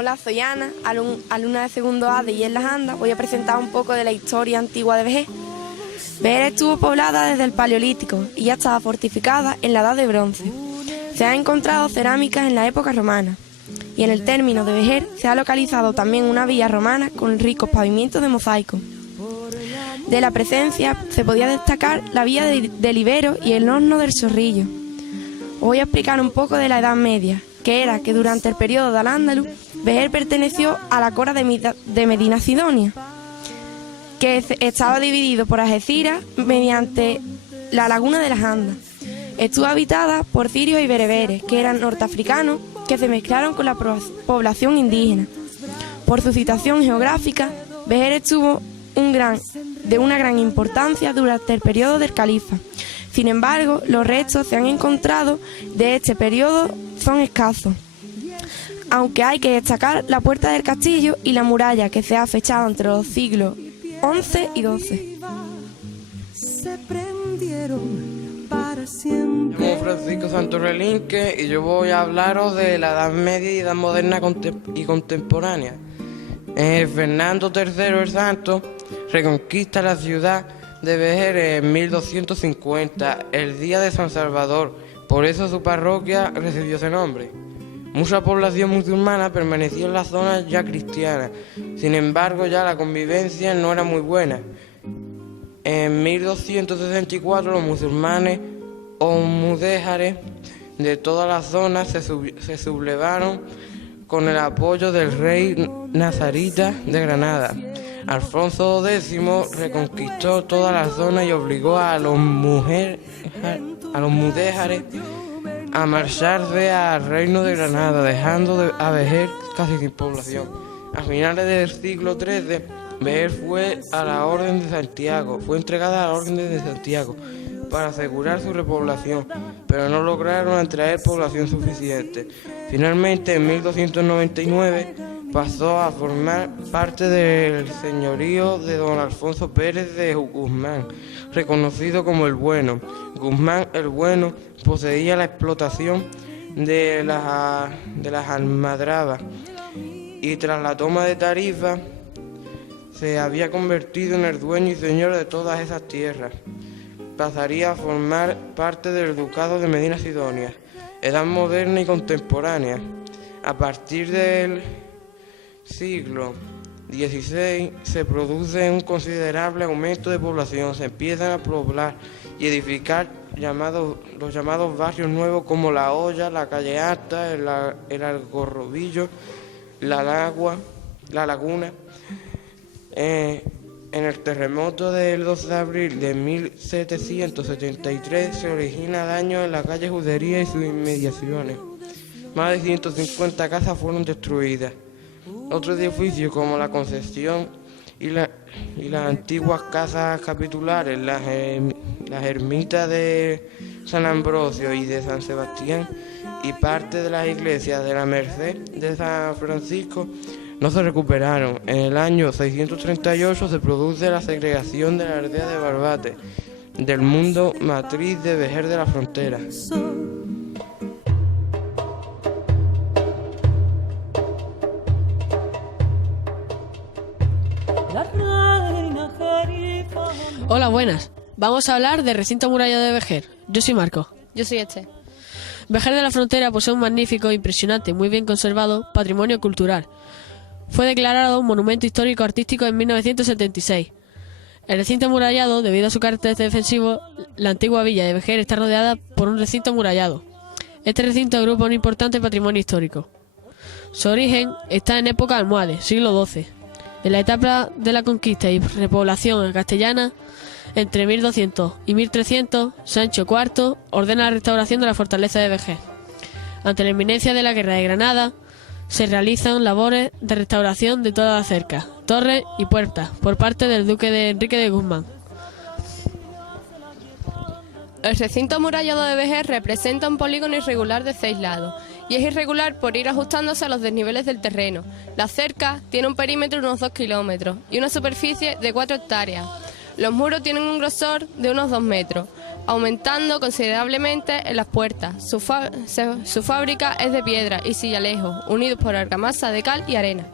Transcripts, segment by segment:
Hola, soy Ana, alumna de segundo A de IES Las Andas. Voy a presentar un poco de la historia antigua de Vejer. Vejer estuvo poblada desde el Paleolítico y ya estaba fortificada en la Edad de Bronce. Se han encontrado cerámicas en la época romana y en el término de Vejer se ha localizado también una villa romana con ricos pavimentos de mosaico. De la presencia se podía destacar la villa del Ibero y el horno del Zorrillo. Os voy a explicar un poco de la Edad Media, que era que durante el periodo de Al-Ándalus, Vejer perteneció a la cora de Medina Sidonia, que estaba dividido por Algeciras mediante la laguna de las Andas. Estuvo habitada por cirios y bereberes, que eran norteafricanos, que se mezclaron con la población indígena. Por su situación geográfica, Vejer estuvo de una gran importancia durante el periodo del califa. Sin embargo, los restos se han encontrado de este periodo son escasos, aunque hay que destacar la puerta del castillo y la muralla, que se ha fechado entre los siglos XI y XII. Me llamo Francisco Santos Relinque y yo voy a hablaros de la Edad Media y Edad Moderna y contemporánea. Fernando III el Santo reconquista la ciudad de Vejer en 1250, el día de San Salvador. Por eso su parroquia recibió ese nombre. Mucha población musulmana permanecía en la zona ya cristiana. Sin embargo, ya la convivencia no era muy buena. En 1264 los musulmanes o mudéjares de toda la zona se sublevaron con el apoyo del rey nazarita de Granada. Alfonso X reconquistó toda la zona y obligó a los mudéjares a marcharse al reino de Granada, dejando a Vejer casi sin población. A finales del siglo XIII, Vejer fue entregada a la Orden de Santiago para asegurar su repoblación, pero no lograron atraer población suficiente. Finalmente, en 1299, pasó a formar parte del señorío de don Alfonso Pérez de Guzmán, reconocido como el Bueno. Guzmán el Bueno poseía la explotación de las almadrabas y tras la toma de Tarifa se había convertido en el dueño y señor de todas esas tierras. Pasaría a formar parte del ducado de Medina Sidonia. Edad moderna y contemporánea. A partir del siglo XVI se produce un considerable aumento de población. Se empiezan a poblar y edificar los llamados barrios nuevos como La Hoya, la Calle Alta, el Algarrobillo, la Laguna. En el terremoto del 2 de abril de 1773 se origina daño en la calle Judería y sus inmediaciones. Más de 150 casas fueron destruidas. Otros edificios como la Concepción y las antiguas casas capitulares, las ermitas de San Ambrosio y de San Sebastián y parte de las iglesias de la Merced de San Francisco no se recuperaron. En el año 638 se produce la segregación de la aldea de Barbate, del mundo matriz de Vejer de la Frontera. Hola, buenas. Vamos a hablar del recinto amurallado de Vejer. Yo soy Marco. Yo soy Este. Vejer de la Frontera posee un magnífico, impresionante, muy bien conservado patrimonio cultural. Fue declarado un monumento histórico artístico en 1976. El recinto amurallado, debido a su carácter defensivo, la antigua villa de Vejer está rodeada por un recinto amurallado. Este recinto agrupa un importante patrimonio histórico. Su origen está en época almohade, siglo XII. En la etapa de la conquista y repoblación castellana, entre 1200 y 1300, Sancho IV ordena la restauración de la fortaleza de Vejer. Ante la inminencia de la guerra de Granada, se realizan labores de restauración de toda la cerca, torres y puertas, por parte del duque de Enrique de Guzmán. El recinto amurallado de Vejer representa un polígono irregular de 6 lados y es irregular por ir ajustándose a los desniveles del terreno. La cerca tiene un perímetro de unos 2 kilómetros y una superficie de 4 hectáreas. Los muros tienen un grosor de unos 2 metros. aumentando considerablemente en las puertas. Su fábrica es de piedra y sillalejos, unidos por argamasa de cal y arena.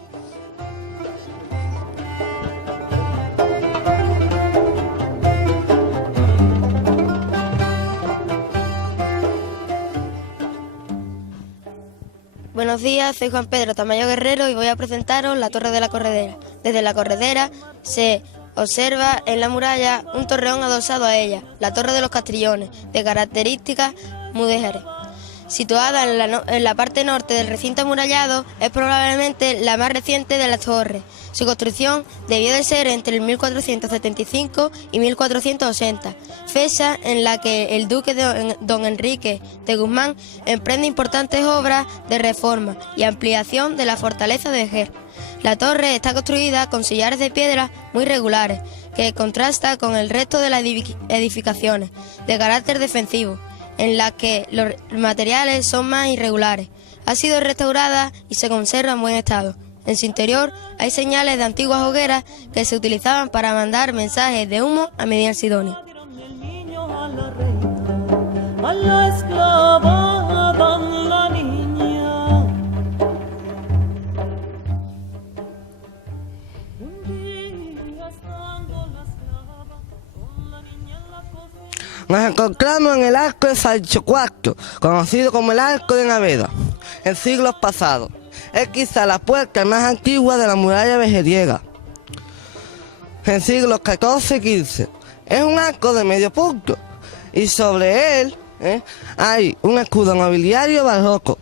Buenos días, soy Juan Pedro Tamayo Guerrero y voy a presentaros la Torre de la Corredera. Desde la Corredera se observa en la muralla un torreón adosado a ella, la Torre de los Castrillones, de características mudéjares. Situada en la parte norte del recinto amurallado, es probablemente la más reciente de las torres. Su construcción debió de ser entre el 1475 y 1480, fecha en la que el duque don Enrique de Guzmán emprende importantes obras de reforma y ampliación de la fortaleza de Vejer. La torre está construida con sillares de piedra muy regulares, que contrasta con el resto de las edificaciones de carácter defensivo, en las que los materiales son más irregulares. Ha sido restaurada y se conserva en buen estado. En su interior hay señales de antiguas hogueras que se utilizaban para mandar mensajes de humo a Medina Sidonia. A la esclava dan la niña. Un día estando la esclava con la niña en la cocina. Nos encontramos en el arco de Sancho IV, conocido como el Arco de Naveda, en siglos pasados. Es quizá la puerta más antigua de la muralla vejeriega, en siglos XIV y XV. Es un arco de medio punto y sobre él hay un escudo nobiliario barroco.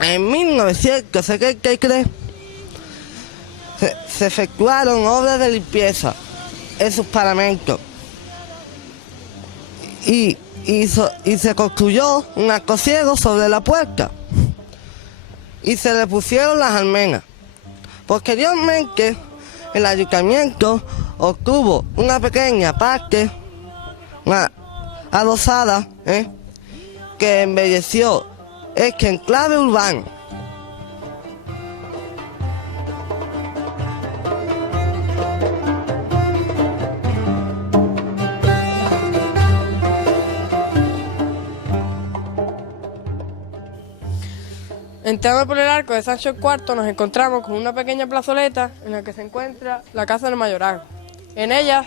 En 1973 se efectuaron obras de limpieza en sus paramentos y se construyó un arco ciego sobre la puerta y se le pusieron las almenas. Posteriormente, el ayuntamiento obtuvo una pequeña parte adosada que embelleció este enclave urbano. Entrando por el arco de Sancho IV nos encontramos con una pequeña plazoleta en la que se encuentra la casa del mayorazgo. En ellas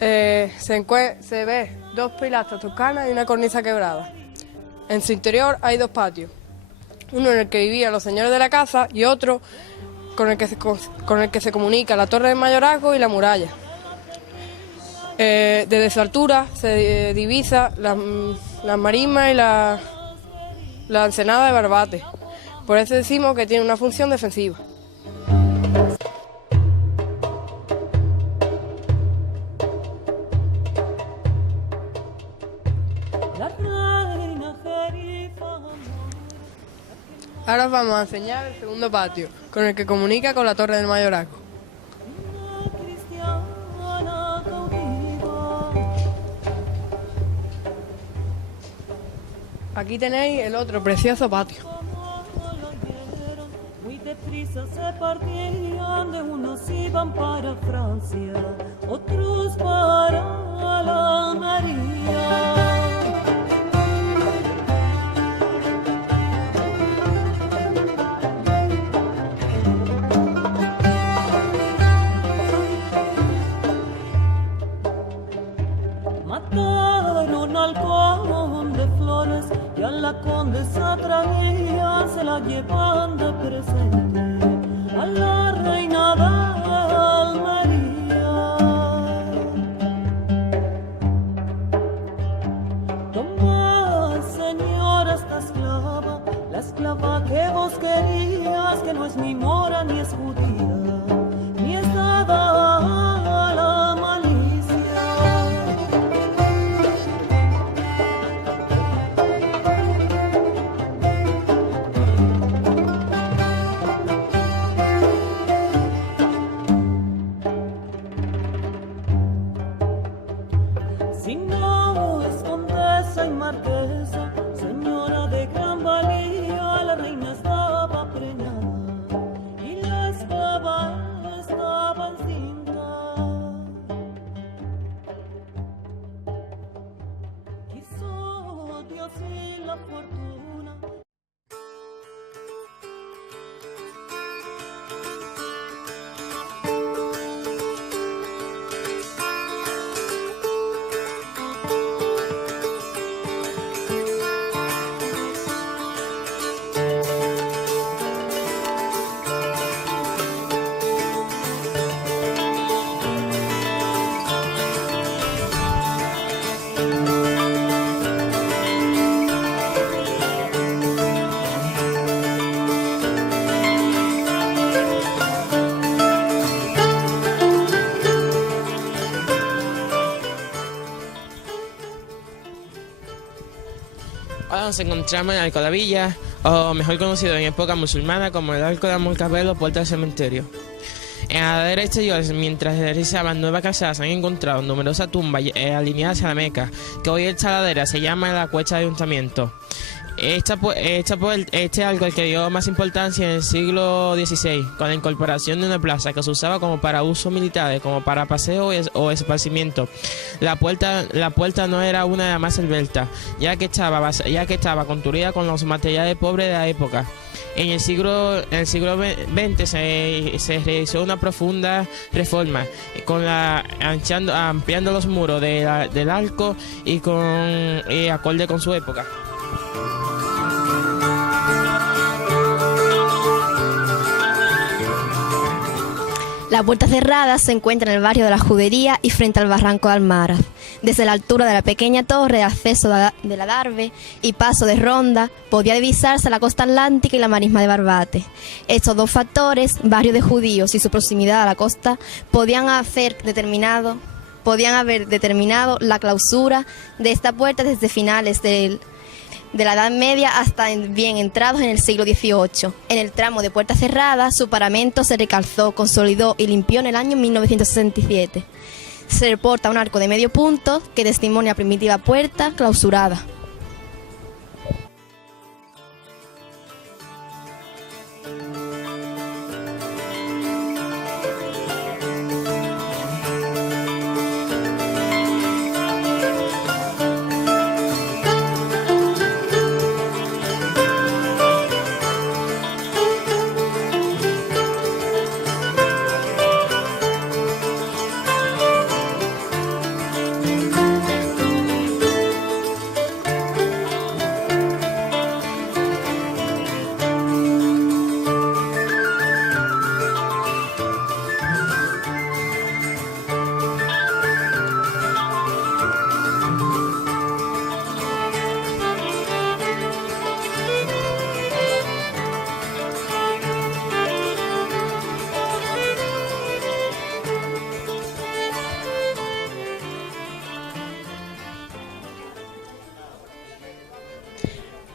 se ve dos pilastras toscanas y una cornisa quebrada. En su interior hay dos patios, uno en el que vivían los señores de la casa y otro con el que se comunica la torre del mayorazgo y la muralla. Desde su altura se divisa las marismas y la ensenada de Barbate. Por eso decimos que tiene una función defensiva. Ahora os vamos a enseñar el segundo patio, con el que comunica con la torre del mayorazgo. Aquí tenéis el otro precioso patio. Muy deprisa se partían, de unos iban para Francia, otros para la María. Mataron al conde Flores y a la condesa traían, se la llevan de presente a la reina de Almería. Toma, señora, esta esclava, la esclava que vos querías, que no es ni mora ni es judía, ni es dada a la malicia. Si no es condesa y marquesa, señora de gran valía, la reina estaba preñada y la esclava estaba encinta. Ahora nos encontramos en el Arco de la Villa, o mejor conocido en época musulmana como el Arco de Almorcabel, Puerta del Cementerio. En la ladera exterior, mientras se realizaban nuevas casadas, se han encontrado numerosas tumbas alineadas a la Meca, que hoy esta ladera se llama la Cuesta de Ayuntamiento. Este arco adquirió más importancia en el siglo XVI, con la incorporación de una plaza que se usaba como para usos militares, como para paseo o esparcimiento. La puerta no era una de las más esbeltas, ya que estaba construida con los materiales pobres de la época. En el siglo XX se realizó una profunda reforma, ampliando los muros del arco y acorde con su época. La Puerta Cerrada se encuentra en el barrio de la Judería y frente al barranco de Almaraz. Desde la altura de la pequeña torre de acceso de la Darbe y paso de Ronda podía divisarse la costa atlántica y la marisma de Barbate. Estos dos factores, barrio de judíos y su proximidad a la costa, podían haber determinado la clausura de esta puerta desde finales de la Edad Media hasta bien entrados en el siglo XVIII. En el tramo de Puerta Cerrada, su paramento se recalzó, consolidó y limpió en el año 1967. Se reporta un arco de medio punto que testimonia primitiva puerta clausurada.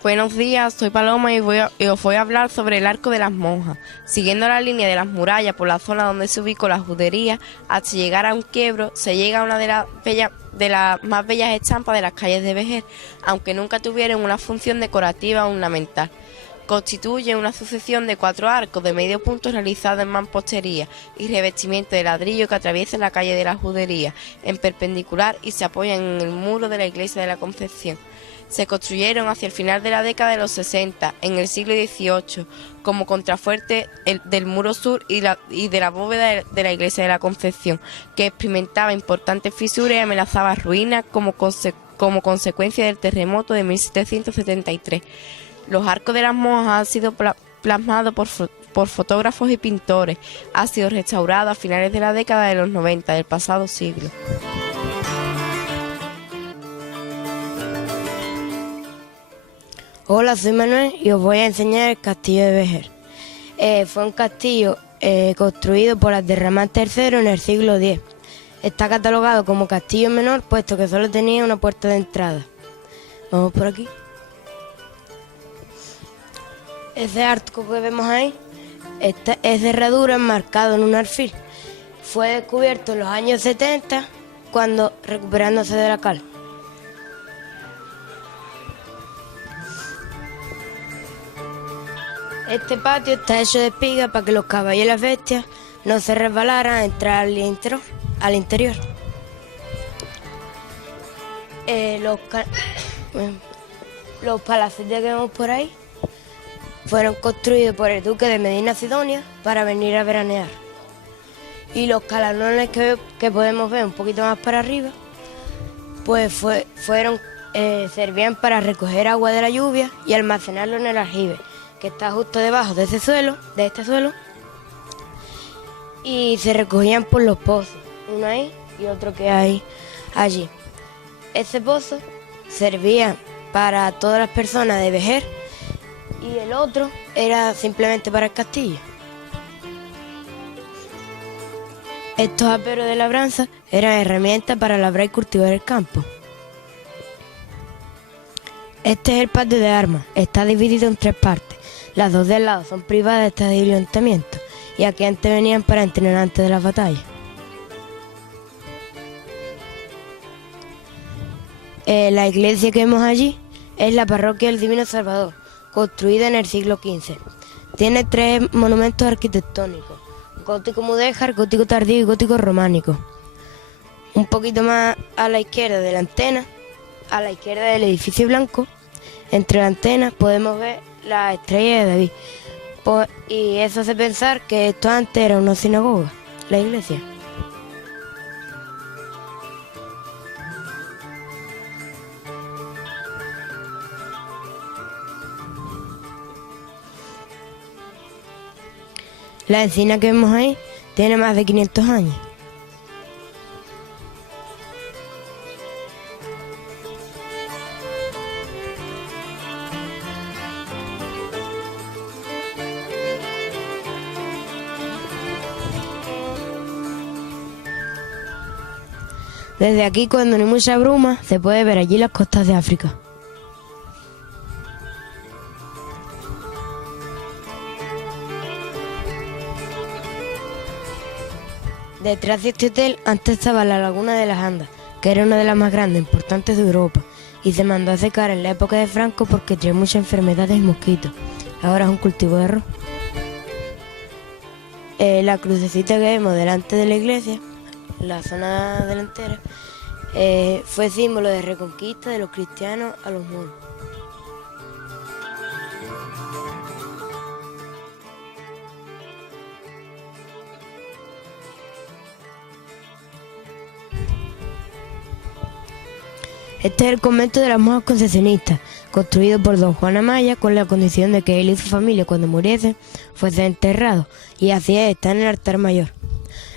Buenos días, soy Paloma y os voy a hablar sobre el Arco de las Monjas. Siguiendo la línea de las murallas por la zona donde se ubicó la judería, hasta llegar a un quiebro, se llega a una de las más bellas estampas de las calles de Vejer, aunque nunca tuvieron una función decorativa o ornamental. Constituye una sucesión de 4 arcos de medio punto realizados en mampostería y revestimiento de ladrillo que atraviesan la calle de la judería en perpendicular y se apoyan en el muro de la iglesia de la Concepción. Se construyeron hacia el final de la década de los 60, en el siglo XVIII, como contrafuerte del muro sur y de la bóveda de la iglesia de la Concepción, que experimentaba importantes fisuras y amenazaba ruinas como consecuencia del terremoto de 1773. Los arcos de las monjas han sido plasmados por fotógrafos y pintores. Ha sido restaurado a finales de la década de los 90 del pasado siglo. Hola, soy Manuel y os voy a enseñar el castillo de Vejer. Fue un castillo construido por Abderramán III en el siglo X. Está catalogado como castillo menor puesto que solo tenía una puerta de entrada. Vamos por aquí. Ese arco que vemos ahí es de herradura enmarcado en un alfil. Fue descubierto en los años 70 cuando recuperándose de la cal. Este patio está hecho de espiga para que los caballos y las bestias no se resbalaran a entrar al interior. Los palacetes que vemos por ahí fueron construidos por el duque de Medina Sidonia para venir a veranear. Y los calanones que podemos ver un poquito más para arriba, pues servían para recoger agua de la lluvia y almacenarlo en el aljibe, que está justo debajo de este suelo, y se recogían por los pozos, uno ahí y otro que hay allí. Ese pozo servía para todas las personas de Vejer y el otro era simplemente para el castillo. Estos aperos de labranza eran herramientas para labrar y cultivar el campo. Este es el patio de armas. Está dividido en 3 partes. Las 2 del lado son privadas de este ayuntamiento y aquí antes venían para entrenar antes de las batallas. La iglesia que vemos allí es la parroquia del Divino Salvador, construida en el siglo XV. Tiene 3 monumentos arquitectónicos: gótico mudéjar, gótico tardío y gótico románico. Un poquito más a la izquierda de la antena, a la izquierda del edificio blanco, entre la antena podemos ver la estrella de David. Y eso hace pensar que esto antes era una sinagoga, la iglesia. La encina que vemos ahí tiene más de 500 años. Desde aquí, cuando no hay mucha bruma, se puede ver allí las costas de África. Detrás de este hotel antes estaba la laguna de las Andas, que era una de las más grandes e importantes de Europa, y se mandó a secar en la época de Franco porque traía muchas enfermedades y mosquitos. Ahora es un cultivo de arroz. La crucecita que vemos delante de la iglesia, la zona delantera, fue símbolo de reconquista de los cristianos a los moros. Este es el convento de las monjas concesionistas, construido por don Juan Amaya con la condición de que él y su familia, cuando muriesen, fuesen enterrados, y así está en el altar mayor.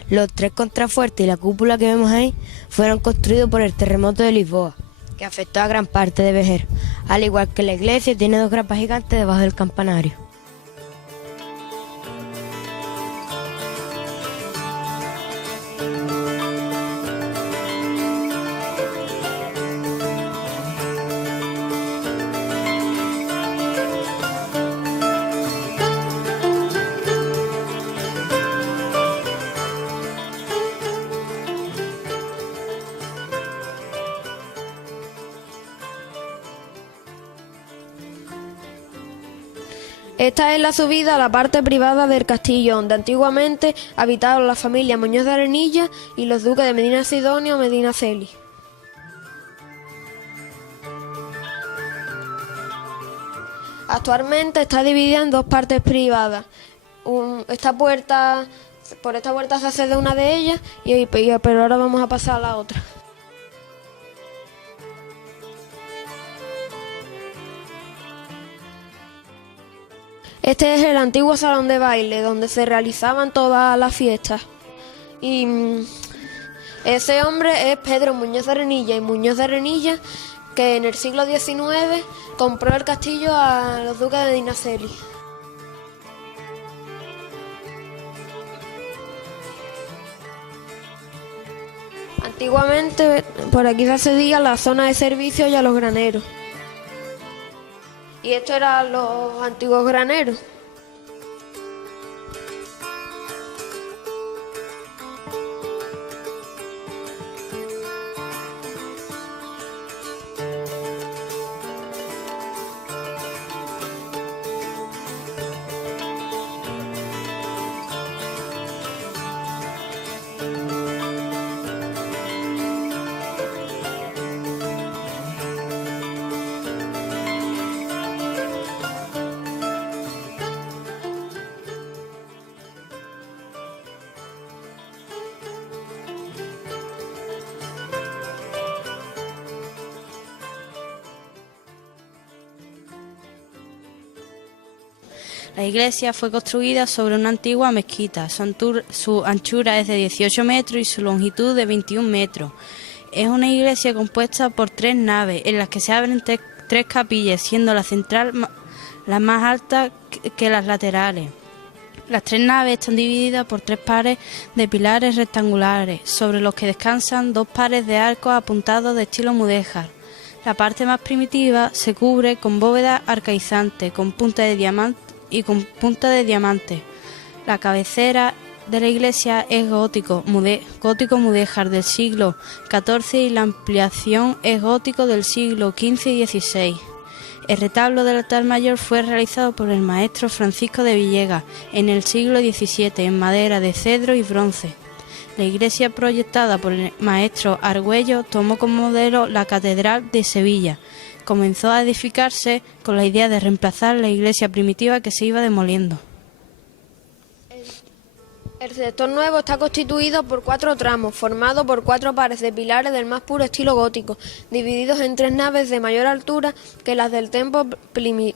Los 3 contrafuertes y la cúpula que vemos ahí fueron construidos por el terremoto de Lisboa, que afectó a gran parte de Vejer. Al igual que la iglesia, tiene 2 grapas gigantes debajo del campanario. Esta es la subida a la parte privada del castillo, donde antiguamente habitaron la familia Muñoz de Arenilla y los duques de Medina Sidonia o Medina Celi. Actualmente está dividida en 2 partes privadas. Por esta puerta se accede a una de ellas, pero ahora vamos a pasar a la otra. Este es el antiguo salón de baile, donde se realizaban todas las fiestas. Y ese hombre es Pedro Muñoz de Arenilla y Muñoz de Arenilla, que en el siglo XIX compró el castillo a los duques de Medina Celi. Antiguamente por aquí se accedía a la zona de servicio y a los graneros. Y estos eran los antiguos graneros. La iglesia fue construida sobre una antigua mezquita. Su anchura es de 18 metros y su longitud de 21 metros. Es una iglesia compuesta por 3 naves, en las que se abren 3 capillas, siendo la central la más alta que las laterales. Las 3 naves están divididas por 3 pares de pilares rectangulares, sobre los que descansan 2 pares de arcos apuntados de estilo mudéjar. La parte más primitiva se cubre con bóveda arcaizante con punta de diamante. La cabecera de la iglesia es gótico mudéjar del siglo XIV y la ampliación es gótico del siglo XV y XVI. El retablo del altar mayor fue realizado por el maestro Francisco de Villegas en el siglo XVII en madera de cedro y bronce. La iglesia proyectada por el maestro Argüello tomó como modelo la Catedral de Sevilla. Comenzó a edificarse con la idea de reemplazar la iglesia primitiva que se iba demoliendo. El sector nuevo está constituido por 4 tramos, formado por 4 pares de pilares del más puro estilo gótico, divididos en 3 naves de mayor altura que las del templo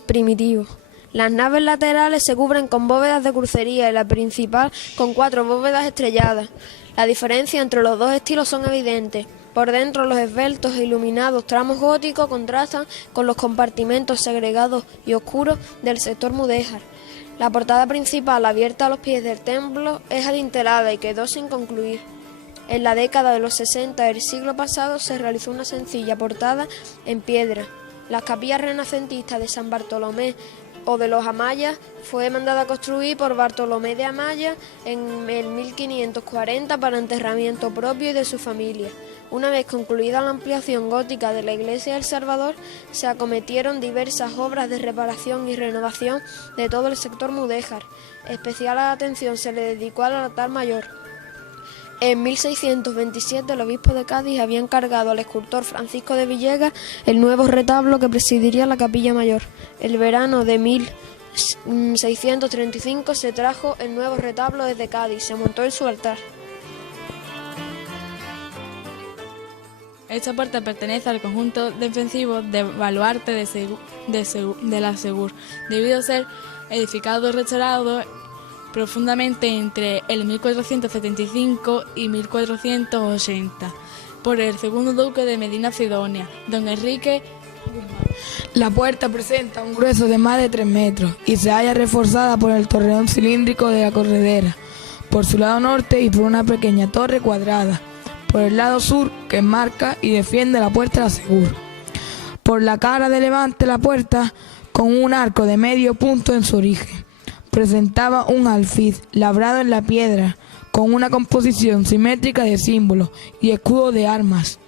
primitivo. Las naves laterales se cubren con bóvedas de crucería y la principal con 4 bóvedas estrelladas. La diferencia entre los dos estilos son evidentes. Por dentro, los esbeltos e iluminados tramos góticos contrastan con los compartimentos segregados y oscuros del sector mudéjar. La portada principal, abierta a los pies del templo, es adintelada y quedó sin concluir. En la década de los 60 del siglo pasado se realizó una sencilla portada en piedra. Las capillas renacentistas de San Bartolomé o de los Amayas fue mandada a construir por Bartolomé de Amaya en el 1540 para enterramiento propio y de su familia. Una vez concluida la ampliación gótica de la iglesia del Salvador, se acometieron diversas obras de reparación y renovación de todo el sector mudéjar. Especial atención se le dedicó al altar mayor. En 1627 el obispo de Cádiz había encargado al escultor Francisco de Villegas el nuevo retablo que presidiría la capilla mayor. El verano de 1635 se trajo el nuevo retablo desde Cádiz, se montó en su altar. Esta puerta pertenece al conjunto defensivo de baluarte de la Segur, debido a ser edificado y restaurado profundamente entre el 1475 y 1480 por el segundo duque de Medina Sidonia, don Enrique. La puerta presenta un grueso de más de 3 metros y se halla reforzada por el torreón cilíndrico de la corredera, por su lado norte y por una pequeña torre cuadrada, por el lado sur que enmarca y defiende la puerta de la Segur. Por la cara de levante la puerta, con un arco de medio punto en su origen, presentaba un alfiz labrado en la piedra, con una composición simétrica de símbolos y escudos de armas.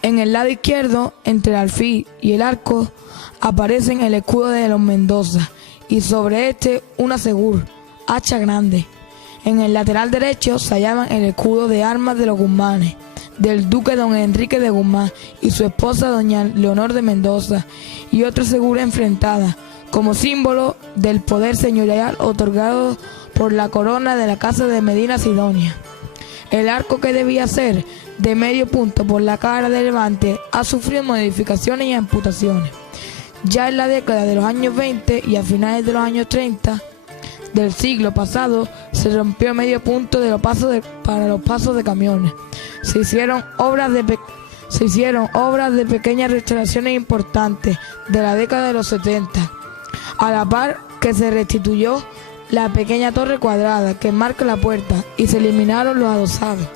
En el lado izquierdo, entre el alfiz y el arco, aparecen el escudo de los Mendoza y sobre este una Segur, hacha grande. En el lateral derecho se hallaban el escudo de armas de los Guzmanes, del duque don Enrique de Guzmán y su esposa doña Leonor de Mendoza, y otra Segur enfrentada, como símbolo del poder señorial otorgado por la corona de la casa de Medina Sidonia. El arco, que debía ser de medio punto por la cara de levante, ha sufrido modificaciones y amputaciones. Ya en la década de los años 20 y a finales de los años 30 del siglo pasado se rompió medio punto para los pasos de camiones. Se hicieron obras de pequeñas restauraciones importantes de la década de los 70, a la par que se restituyó la pequeña torre cuadrada que marca la puerta y se eliminaron los adosados.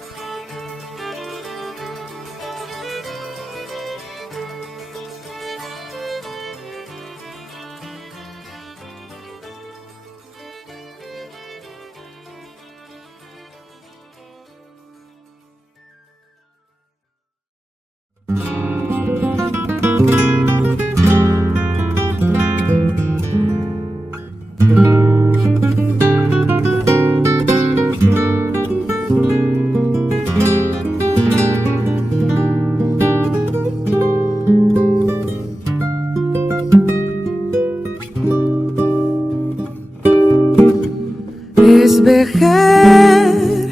Es vejer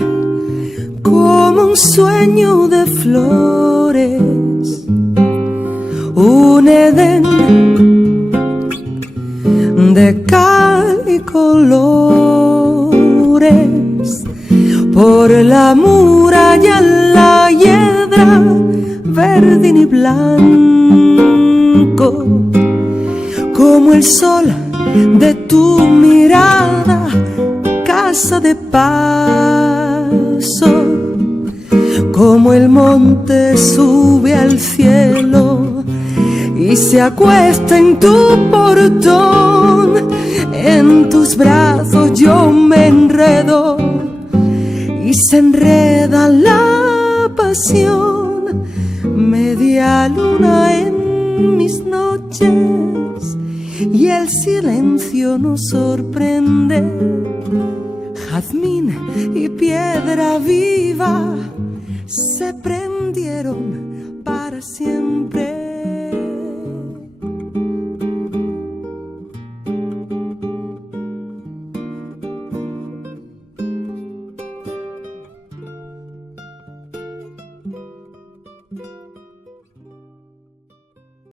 como un sueño de flores, un Edén de cal y colores. Por la muralla la hiedra verde y blanco, como el sol de tu mirada, casa de paso, como el monte sube al cielo y se acuesta en tu portón. En tus brazos yo me enredo y se enreda la pasión. Media luna en mis noches y el silencio nos sorprende. Jazmín y piedra viva se prendieron para siempre.